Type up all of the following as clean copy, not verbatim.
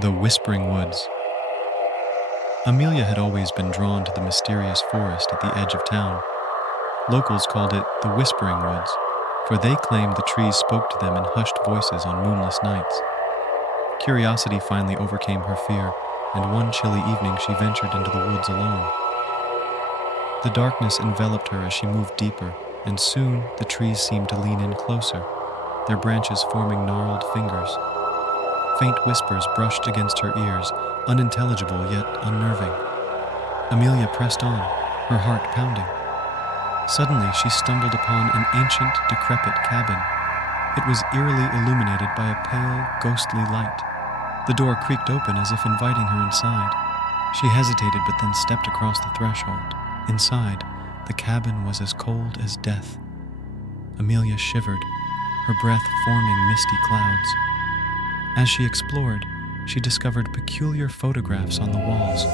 The Whispering Woods. Amelia had always been drawn to the mysterious forest at the edge of town. Locals called it the Whispering Woods, for they claimed the trees spoke to them in hushed voices on moonless nights. Curiosity finally overcame her fear, and one chilly evening she ventured into the woods alone. The darkness enveloped her as she moved deeper, and soon the trees seemed to lean in closer, their branches forming gnarled fingers. Faint whispers brushed against her ears, unintelligible yet unnerving. Amelia pressed on, her heart pounding. Suddenly she stumbled upon an ancient, decrepit cabin. It was eerily illuminated by a pale, ghostly light. The door creaked open as if inviting her inside. She hesitated but then stepped across the threshold. Inside, the cabin was as cold as death. Amelia shivered, her breath forming misty clouds. As she explored, she discovered peculiar photographs on the walls,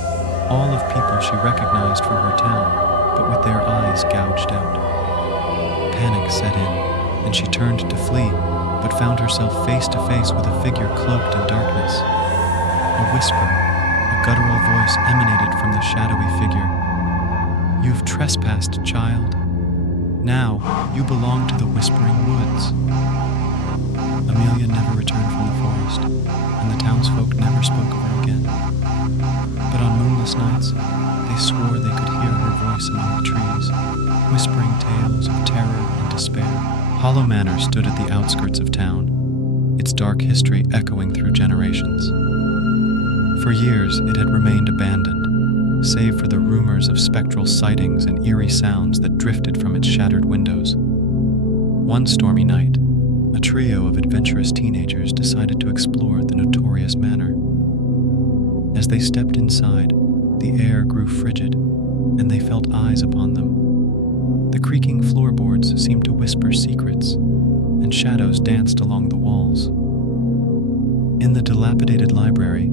all of people she recognized from her town, but with their eyes gouged out. Panic set in, and she turned to flee, but found herself face to face with a figure cloaked in darkness. A whisper, a guttural voice emanated from the shadowy figure. "You've trespassed, child. Now you belong to the Whispering Woods." Amelia never returned from the forest, and the townsfolk never spoke of her again. But on moonless nights, they swore they could hear her voice among the trees, whispering tales of terror and despair. Hollow Manor stood at the outskirts of town, its dark history echoing through generations. For years, it had remained abandoned, save for the rumors of spectral sightings and eerie sounds that drifted from its shattered windows. One stormy night, a trio of adventurous teenagers decided to explore the notorious manor. As they stepped inside, the air grew frigid, and they felt eyes upon them. The creaking floorboards seemed to whisper secrets, and shadows danced along the walls. In the dilapidated library,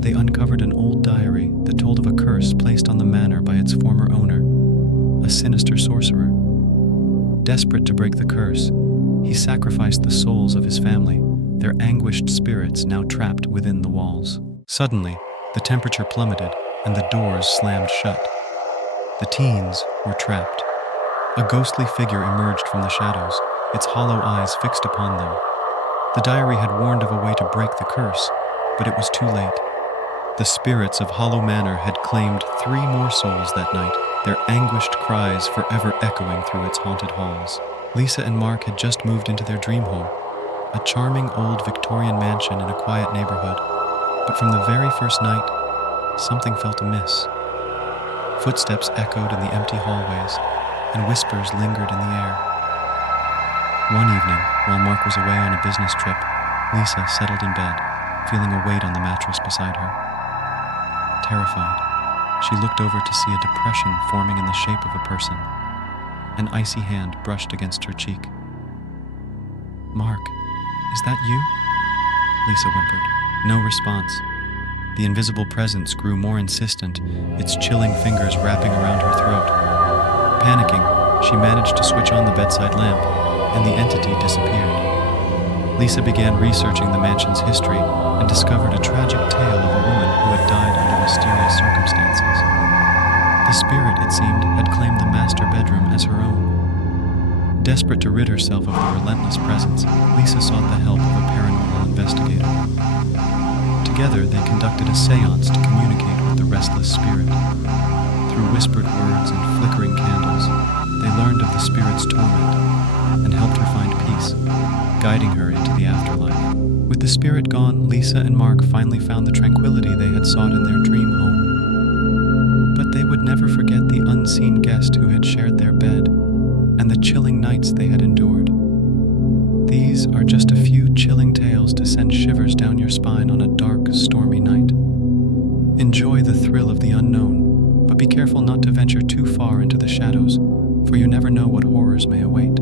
they uncovered an old diary that told of a curse placed on the manor by its former owner, a sinister sorcerer. Desperate to break the curse, he sacrificed the souls of his family, their anguished spirits now trapped within the walls. Suddenly, the temperature plummeted and the doors slammed shut. The teens were trapped. A ghostly figure emerged from the shadows, its hollow eyes fixed upon them. The diary had warned of a way to break the curse, but it was too late. The spirits of Hollow Manor had claimed 3 more souls that night, their anguished cries forever echoing through its haunted halls. Lisa and Mark had just moved into their dream home, a charming old Victorian mansion in a quiet neighborhood. But from the very first night, something felt amiss. Footsteps echoed in the empty hallways, and whispers lingered in the air. One evening, while Mark was away on a business trip, Lisa settled in bed, feeling a weight on the mattress beside her. Terrified, she looked over to see a depression forming in the shape of a person. An icy hand brushed against her cheek. "Mark, is that you?" Lisa whimpered. No response. The invisible presence grew more insistent, its chilling fingers wrapping around her throat. Panicking, she managed to switch on the bedside lamp, and the entity disappeared. Lisa began researching the mansion's history and discovered a tragic tale of a woman who had died under mysterious circumstances. The spirit, it seemed, had claimed the master bedroom as her own. Desperate to rid herself of the relentless presence, Lisa sought the help of a paranormal investigator. Together, they conducted a seance to communicate with the restless spirit. Through whispered words and flickering candles, they learned of the spirit's torment and helped her find peace, guiding her into the afterlife. With the spirit gone, Lisa and Mark finally found the tranquility they had sought in their dream home. But they would never forget the unseen guest who had shared their bed and the chilling nights they had endured. These are just a few chilling tales to send shivers down your spine on a dark, stormy night. Enjoy the thrill of the unknown, but be careful not to venture too far into the shadows, for you never know what horrors may await.